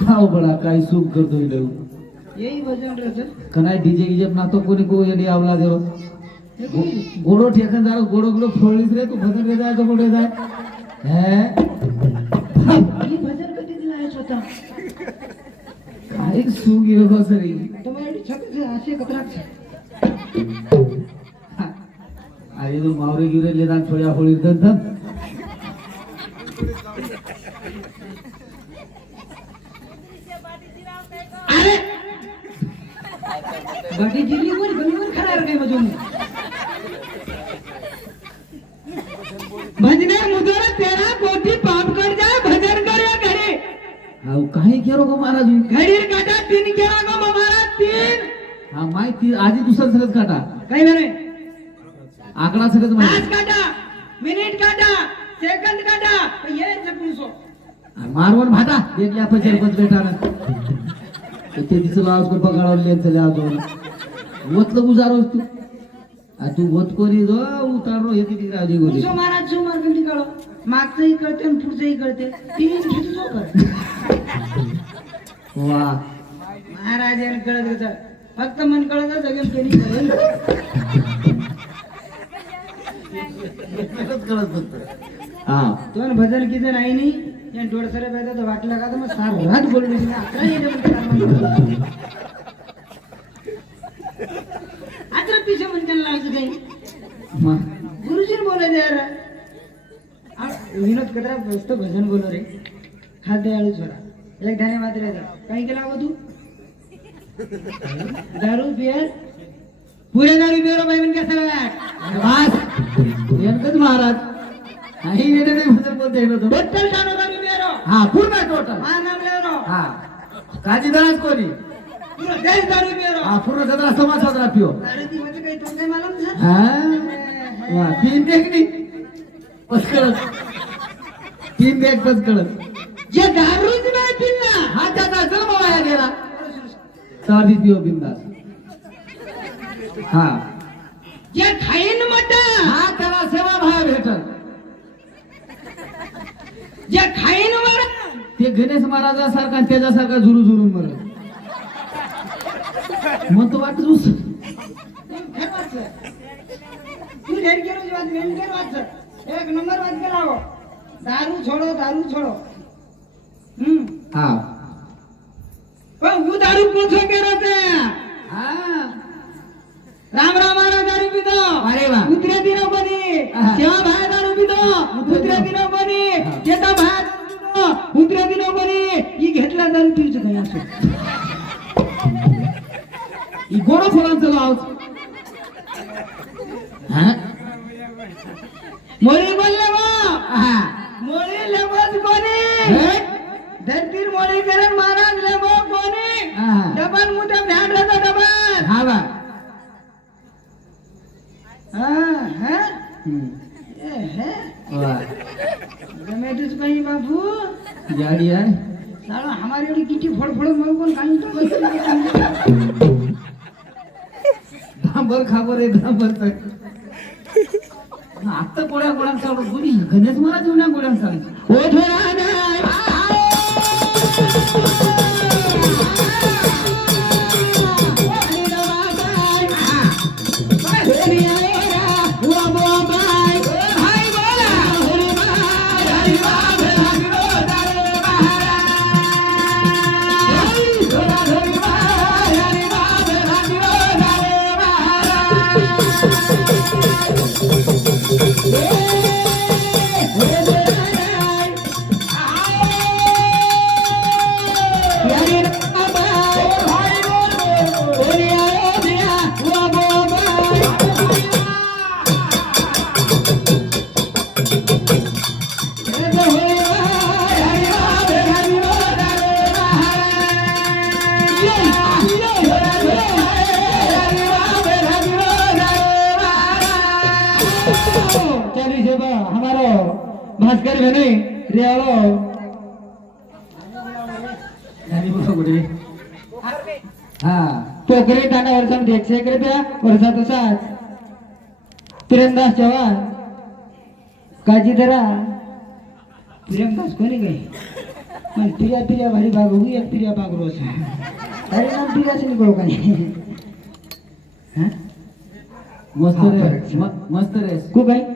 खाओ बडा काय सुख करतो यही भजन रचन. कनाय डीजे गिजे नातो कोणी को येली आवला देव. गोडो ठेकन जाय गोडो गोडो फोडलीस रे तू भजन रे जाय तो गोडे जाय हे? भजन कधी दिला आहे स्वतः काय सुख येऊ बस रे तुम्हाला छत असे कत्राक अरे तो मावरे गिरे लेदान छोड़ा होळी करतात गाडी गेली वर गणीवर खरा रे मधून. भजने मुदर तेरा कोटी पाप कर जाय भजन कर या घरे. अहो काही केरो गो महाराज घरी काटा तीन केला गो महाराज तीन. हा माहिती आधी दुसरं सगळंच काटा. काही नाही आकडा माय आज काटा मिनिट काटा सेकंड काटा ये चकुसो मारवण भाटा एक या पैसे बेटा ना ते तिचं आवाज बघावले चला दोन वतलं गुजारो तू? तू वत कोरी जो उतारो हे किती काळजी गोरी. महाराज जो मार्ग निकालो मागचंही कळते आणि पुढचंही कळते. तीन घेतो जो कर वा. महाराजांनी कळत होतं. फक्त मन कळत जगेल केली करेल कळत हा. तो भजन किती नाही या डोळसरे पाहिजे वाटलं का तर मग सार रात बोललो. अकरा त्यांना लावायचं काही मग गुरुजीने बोलायचं यार विनोद कदरा मस्त भजन बोलो रे. हा दयाळू छोरा एक ध्याने मात्र काही केला हवं तू? दारू पियर. पुरे दारू पियर बाई म्हणजे सगळ्यात महाराज. काही नाही भजन बोलते हा पूर्ण टोटल हा. काजीदास कोणी पुरा देश दारू हा समाज दारू म्हणजे काही मालूम हा? तीन देखणी पचकळत तीन देख पचकळत जे नाही पिल्ला. हा त्याचा जन्म वाया गेला साधी पिओ बिंदास. हा. जे खाईन मटण. हा त्याला सेवा भाव भेटल. जे खाईन वरण ते गणेश महाराजासारखा त्याच्यासारखा झुरू झुरून मरत મન તો વાત તું તું ઘેર ઘેર જ વાત ઘેર ઘેર વાત છે. એક નંબર વાત કરાવો. દારૂ છોડો દારૂ છોડો. હમ. હા. પણ હું દારૂ પોછો કર્યો તે. હા. રામ રામ આનો દારૂ પીધો. અરે વાહ. ગુજરાતી દિનો બની. કેવા ભાઈ દારૂ પીધો? ગુજરાતી નો બની. કેતા ભાઈ ગુજરાતી નો બની. ઈ ઘેટલા દારૂ પીવું ગયા છે गोडो फळांचं लाव हा मोरी बोलले मोरी लेबस कोणी? धरतीर मोरी करण महाराज लेबो कोणी. डबल मोठा भ्याड राहतो डबल हा बा हा हा हे गमेटच काही बाबू जाडी आहे हमारी एवढी किती फडफड मग पण काही तो खाबर आहे डांबर आता कोणा कोणाला सांगतो कोणी गणेश महाराज कोणाला गोळ्या विजय हमारो भास्कर भेने रेलो हा। टोकरे टाना वर्षामध्ये एकशे एक रुपया वर्षात प्रेमदास चव्हाण काजी धरा। प्रेमदास कोणी काही तुझ्या तुझ्या भारी भाग होऊ एक तुझ्या बाग रोज अरे ना तुझ्याच निघू काही मस्त रे मस्त रे। खूप आहे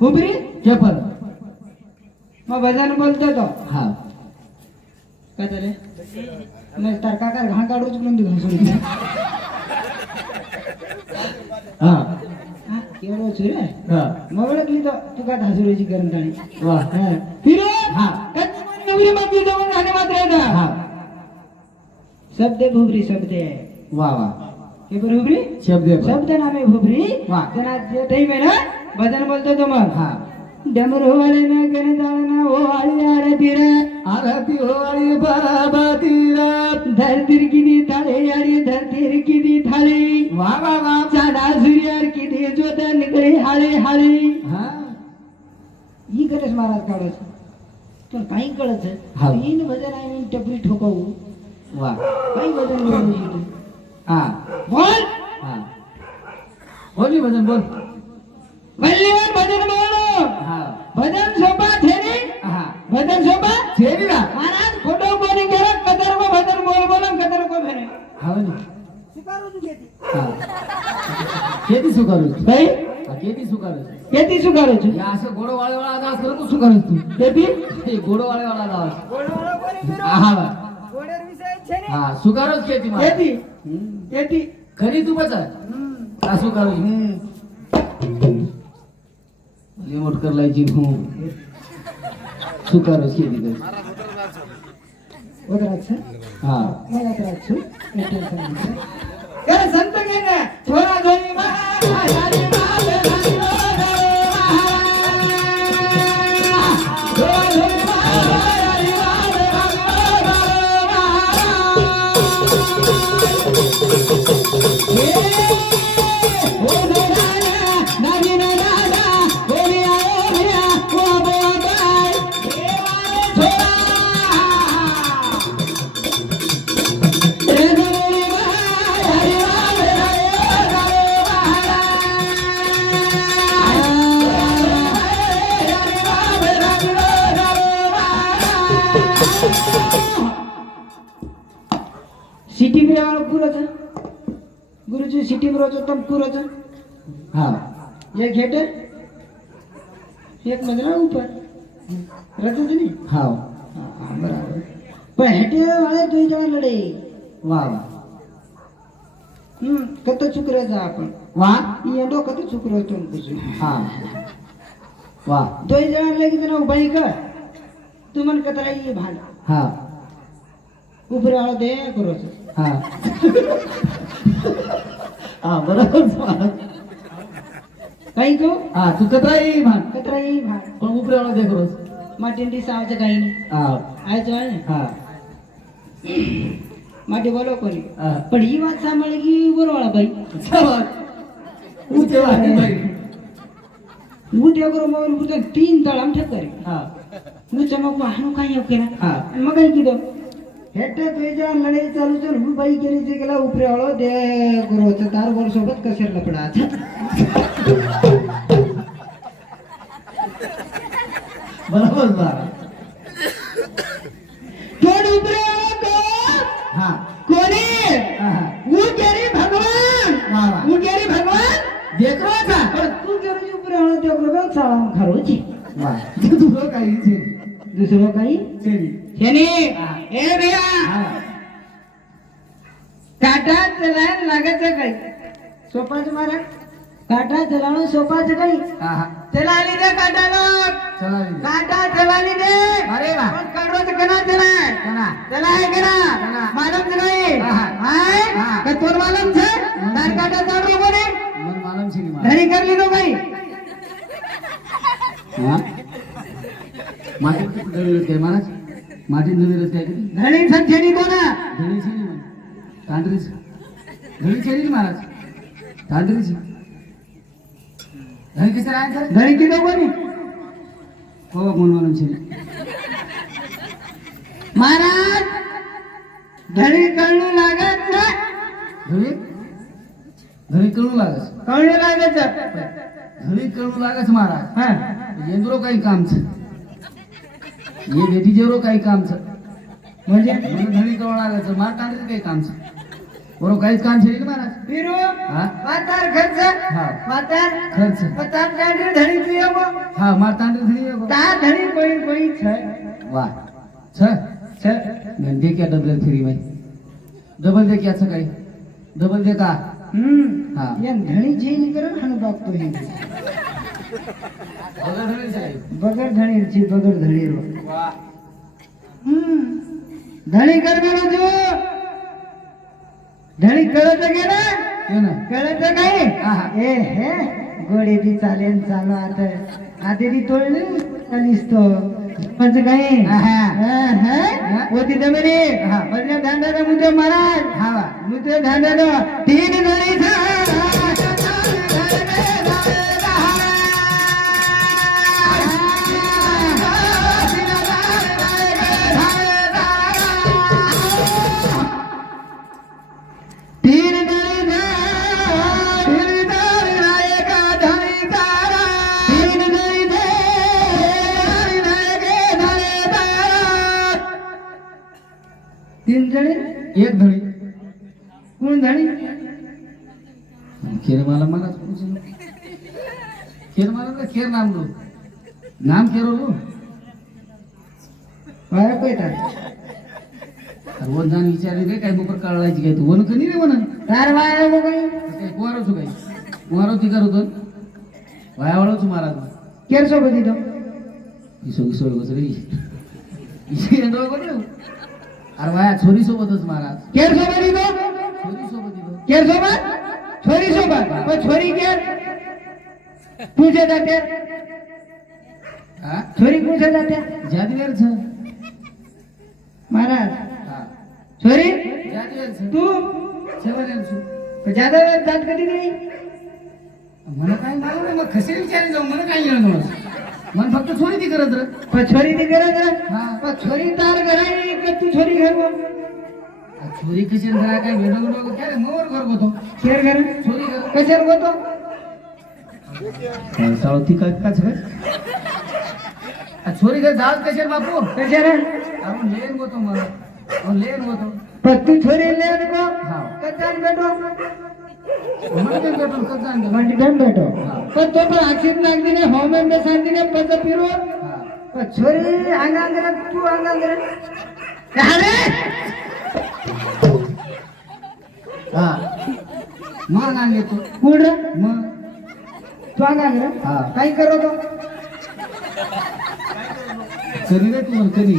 हुबली चपल मैं भजन बोलतो तो. हा. काय झाले? मग तार काका घाण काढूच म्हणून सोडून हा. केवढं सुरू आहे हा. मग ओळखली तू का धाजुरीची करून टाणी वा. फिरो! हा. नवरी बापी जवळ राहणे मात्र ना हा. शब्द भुबरी शब्द वा वा. हे बरं भुबरी? शब्द. शब्द नामे भुबरी. वा. त्यांना जे टाईम आहे ना? भजन बोलतो तो मग. हा. डमरू वाले ना गण जाळना ओ आळी आळे फिर आरती होळी बराबतीरा धरतीर किती थाळे यारी धरतीर किती थाळे. वा वा वा. चाडा सूर्यार किती ज्योत निकळे हाळे हाळे. हा. ही गणेश महाराज काढत. पण काही कळत हा. तीन भजन आहे मी टपरी ठोकावू. वा. काही भजन बोलू हा. बोल! हा. बोली भजन बोल. वल्लीवर भजन बोलो हा भजन सोपा थेरी हा भजन सोपा छेरी ना महाराज खोटो कोणी केलं कदर को भजन बोल बोल कदर को भेने हा ना स्वीकारू तू घेती हा केती सुकारू भाई हा केती सुकारू घेती स्वीकारू तू या असं गोड वाळेवाळा आवाज असतो तू सुकारू तू घेती हे गोड वाळेवाळा आवाज गोडवाळा कोणी हा हा वा. गोडेर विषय छे ने हा सुकारूच खेती मला घेती घेती खरी तू बचा का सुकारू रिमोट करलायची हो सुकारूच खेती कर वगराच हा मला त्रास काय संत गेले थोडा धोनी महाराज सिटी में पुरच. गुरुजी सिटी में रोज तम पुरच. हा. एक हेट एक मजला ऊपर रचच नहीं हा. हाँ, बराबर. पण हेटे वाले तुझे जेव्हा लढे वा. वा हम्म कत चुकरायचं आपण? वा. येडो कत चुकरायतो कुछ हा. वा. तो जेव्हा लगे जना उभाई कर तू मन कतरा ये भाग. हा. उभे राहा दे करोस हा. हा बरोबर. काय तो हा तू कतराई भा कतराई भा पण उभे राहा दे करोस माटेंडी सावचे काही नाही. हा. आयच आहे ना? हा. माटे बोलो कोणी. हा. पण ही वाट सांभाळगी बरोळा बाई. सावत उठे वाट बाई. तीन तळ आमच्या मग काही हा. मग केलं हेट तुझ्या लढाई चालू चल हूँ बाई केली जे गेला उपरे हळो दे गुरुचं तार वर सोबत कसेर लपडा बरोबर बा कोण उपरे हळो कोण हा कोणी उकेरी भगवान उकेरी भगवान देखो था तू केरी उपरे हळो देखो काही दुसरो काही हे भैया काटा चलायला लागायचं काही? सोपाच मारा काटा चलावून सोपाच काही? चला आली दे काटाला काटा चलाली दे. अरे काढवा तर करा चला चला आहे करा. मालम नाही. तोर मालम छे? काटा चालू बोले मालम छी घरी करली नो काही मालम कुठे महाराज? मातीतलं विरच काय संख्येनी कोणा धणी छेनी म्हण तांदरीच छेनी महाराज? तांदरीच धणी कसं राहायचं रे? धणी किती कोणी? हो म्हणून म्हणून महाराज धणी कळू लागत ना धणी कळू लागस कळू लागत धणी कळू लागस महाराज. हा. येंद्रो काही कामच. ये बेटी जेवरो काही कामच. म्हणजे? म्हणून धणी लागायचं? मार तांदरीच काही कामच? बरोबर काहीच काम ना महाराज. फिरू हा? खर्च. हा. पातार खर्च. पतार काढे धणी तू ये हा मार धणी ये बा. ता धणी छ वा. छ छ दे क्या डबल फ्री में डबल दे क्या काही डबल दे का? हम्म. हा. या धणी चेंज करून हाणू बघतो हे. काही? आहा. ए हे चालेल चालू आता. आता ती तोडली चालीस तो म्हणजे काय आहा. हा? होती जमिनी हा. म्हणजे मुद्दे महाराज हा वा. मुद्दे धांदाचा तीन धणी कोण धणी खेर मला मला खेर नाम लो. नाम खेरो लो बाहेर पैठा अरे वन जाण विचारले काय काय मोकर काढायची काय तू? वन कधी रे म्हणा. तार वाया काही काय कुवारोच काय? कुवारो ती करत वायावाळोच महाराज केर सोबत इथं. इसो इसो बस रे. अरे वाया छोरी सोबतच महाराज. केर सोबत इथं. केर सोबत छोरी सोबत पण छोरी केर? तुझे जाते. हा? छोरी कुठे जाते. जादीवर छ महाराज. हा. छोरी? जादीवर तू? शेवरेल छु जादा वेळ जात कधी नाही? मला काय मालूम नाही मग कसे विचारे जाऊ मला काय येणार मन फक्त छोरी ती करत र पण छोरी ती करत हा. पण छोरी तार घराई का तू छोरी घर छोरी कशी जरा काय वेडो वेडो काय मोर घर होतो केर घर छोरी घर कशावर बोलतो सावती काय का छे आ छोरी घर जात कशे बापू कशावर आपण लेन होतो आपण लेन होतो पण तू छोरी ले नको हा कचान बेटो कसं आणलं? म्हणजे गण बेटो. पण तो पण आखिर नागदी ने हॉमेन ने फिरो हा छोरी अंगांगरा तू अंगांगरा अरे हा. मग आणले तू कुड मग. तू अंगांगरा हा. काही करो तो? कधी रे तू कधी?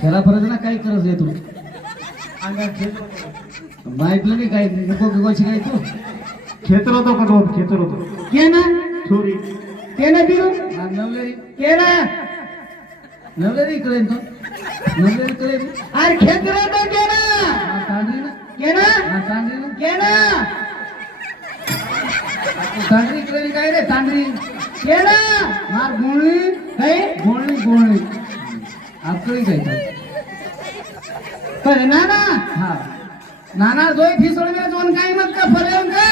खेळा परत ना काय करत रे तू. माहितलं नाही काय नको गिकोची काय तू? खेचर होतो का दोन? खेचर होतो के ना? छोरी के ना हा, नवलेरी. के ना? नवलेरी इकडे तो? नवलेरी इकडे अरे खेचरो तो के ना? तांदरी ना. के ना? तांदरी ना. के ना तांदरी इकडे काय रे तांदरी के ना. मार गोळी? काय गोळी गोळी. आपकडे काय पण ना ना. हा. नाना जोय फी सोडवे दोन काही मत का फरेल का?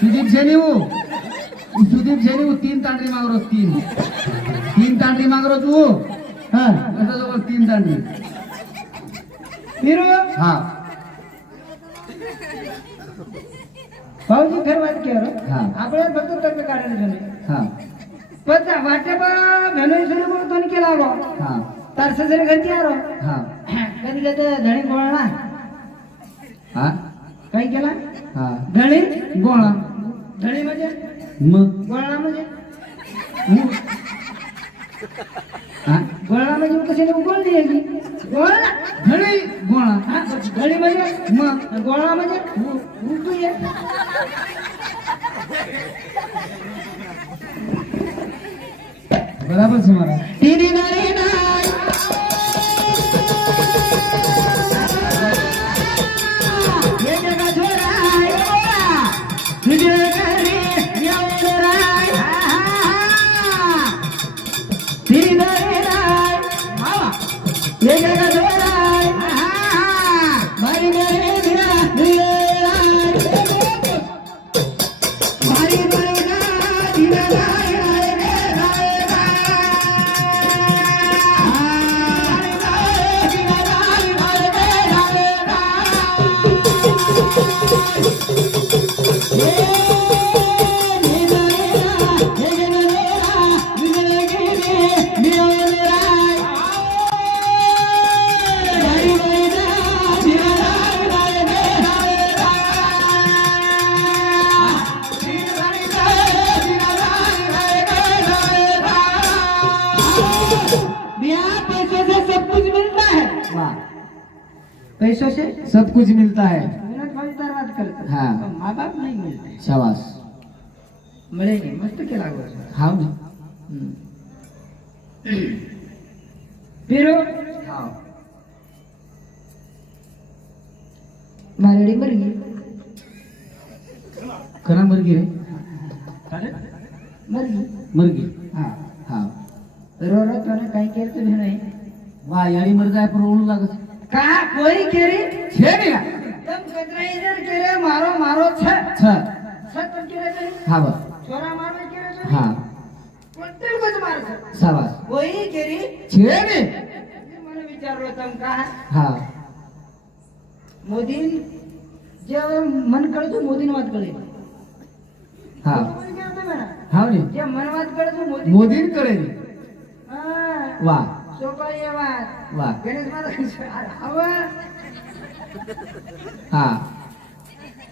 सुदीप हो सुदीप हो तीन तांडरी मागरो तीन. तीन तांडरी मागरो तू हा. तीन तांडरी फिरू? हा. भाऊजी घर वाट केवर हा. आपल्याला फक्त तर्क काढायला झाले हा. पण वाटे धनुष्य सुरू म्हणून तो केला गो हा. तारस जरी घरची आरो हा. कधी कधी धणी गोळा हा? काय केला? हा. धणी गोळा. धणी म्हणजे? मग? गोळा म्हणजे? हा गोळा म्हणजे कशाने आहे की गोळा. घडी गोळा. हा घडी म्हणजे मग गोळा म्हणजे उठू ये. बरोबर तुम्हाला पैसों से सब कुछ मिलता है. है मेहनत वाली तरह करता है हाँ। तो माँ बाप नहीं मिलेंगे मस्त क्या लागो हाँ फिर हाँ मारडी मर गई करा मर गई रे मर गई मर गई हाँ हाँ रो रो तो ने कहीं केर तो भी नहीं वाह यारी मर जाए पर ओळू लागत कहा कोई केरी छे नहीं ना तम कतरा મારો મારો છ છ છ પણ કિરે છે હા બસ છોરા મારો કિરે છે હા કોણ બજ માર છે સવાસ ઓઈ કેરી છે ને મને વિચારલો તમ કા હા મોદીન જે મન કરે તો મોદીન વાત કરે હા હા ને જે મન વાત કરે તો મોદી મોદીન કરે હા વાહ સોકળ એ વાત વાહ ગણેશ મારા હવે હા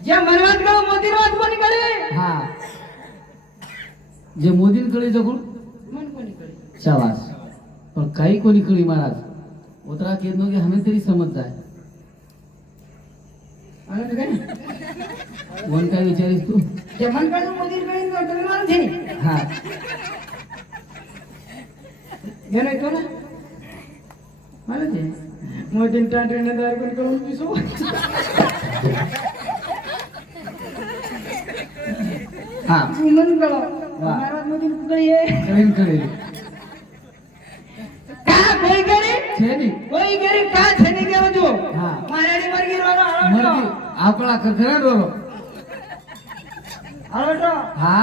जे मनवाजगाव मोदीराव हा. जे मोदींकडे जगून? शाबास. पण काही कोणी कळी महाराज उतरा के नव्हते हमे तरी समज जाय कोण काय विचारीस तू? मोदी मनकडे मोदींकडे हा. मला ते करून हा મન કરો વાહ. મારા મોદી કરીએ कळेल कळेल કા કોઈ કરે છે ની કોઈ કરે કા છે ને કેવો જો હા. મારાની મરગી વાળો मरगी હળવટો आपला खरा रोरो હળવટો हा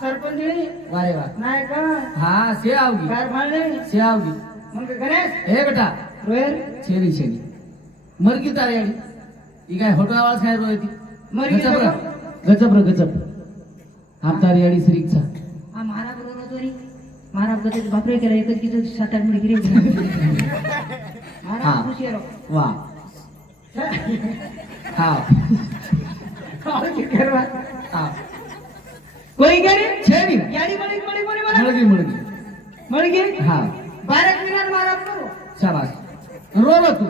સરપંચની वारे वा નાયક हा से आवगी कारभारणी से आवगी મગ ગણેશ हे बेटा રોયર छेनी छेनी मरगी तारेडी ही काय होटो आवाज काय रोय ती मरगी गजब र नको? गजब र गजब आमदारी रेडी श्रीचा हा तू.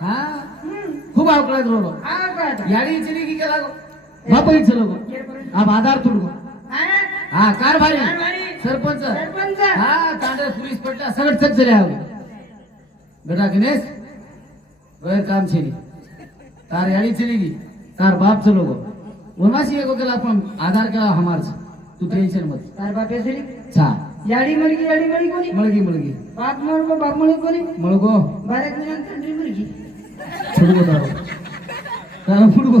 हा? खूप आवकळत रो रो चिरी की केला बापईच लोक हा बाजार तुडगो हा? कार भारी. सरपंच. हा तांडळ पोलीस पडला सगळं चक झाले हवं गटा गणेश गैर काम छेली तार याडी चली गई तार बाप चलो गो उनवासी एक गेला पण आधार केला हमार तू टेन्शन मत. तार बाप चली? छा याडी मुलगी याडी मळगी कोणी? मुलगी मुलगी. बाप मुलगो बाप मुलगी कोणी? मुलगो बारा गुणांत तंत्री मुलगी. छोडगो तारो तारा फुडगो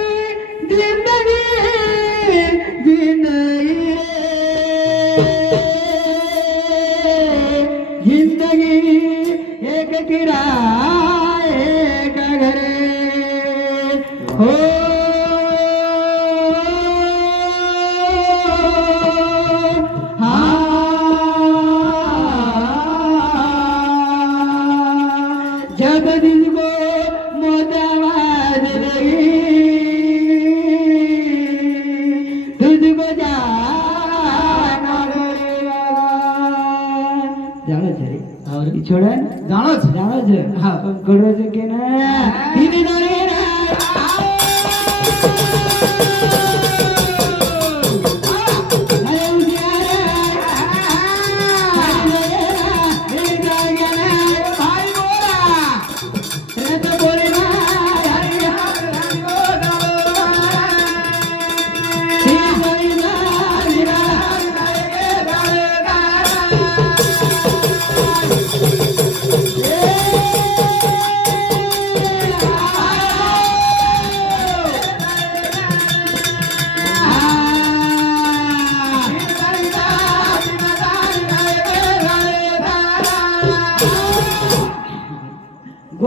हा. पण कडवायचं की ना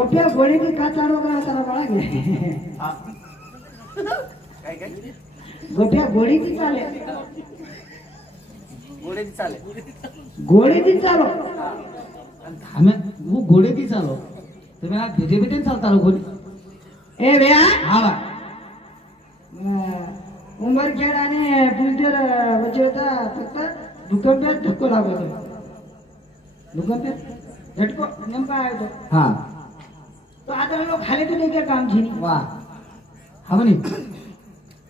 गोप्या गोळीने का चालू करा त्याला बळा घे गोप्या गोळीची चाले. गोळीची चालू. आम्ही वो घोडे ती चालव तुम्ही आज भेटे भेटे चालता लो घोडे ए भैया हा बा. उमरखेड आणि पुलतेर वच्चे होता फक्त भूकंपात धक्को लागत. भूकंपात झटको नेमका आहे तो. हा. तो आता लोक खाली तर नाही काम झिनी वा हा म्हणे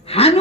हानो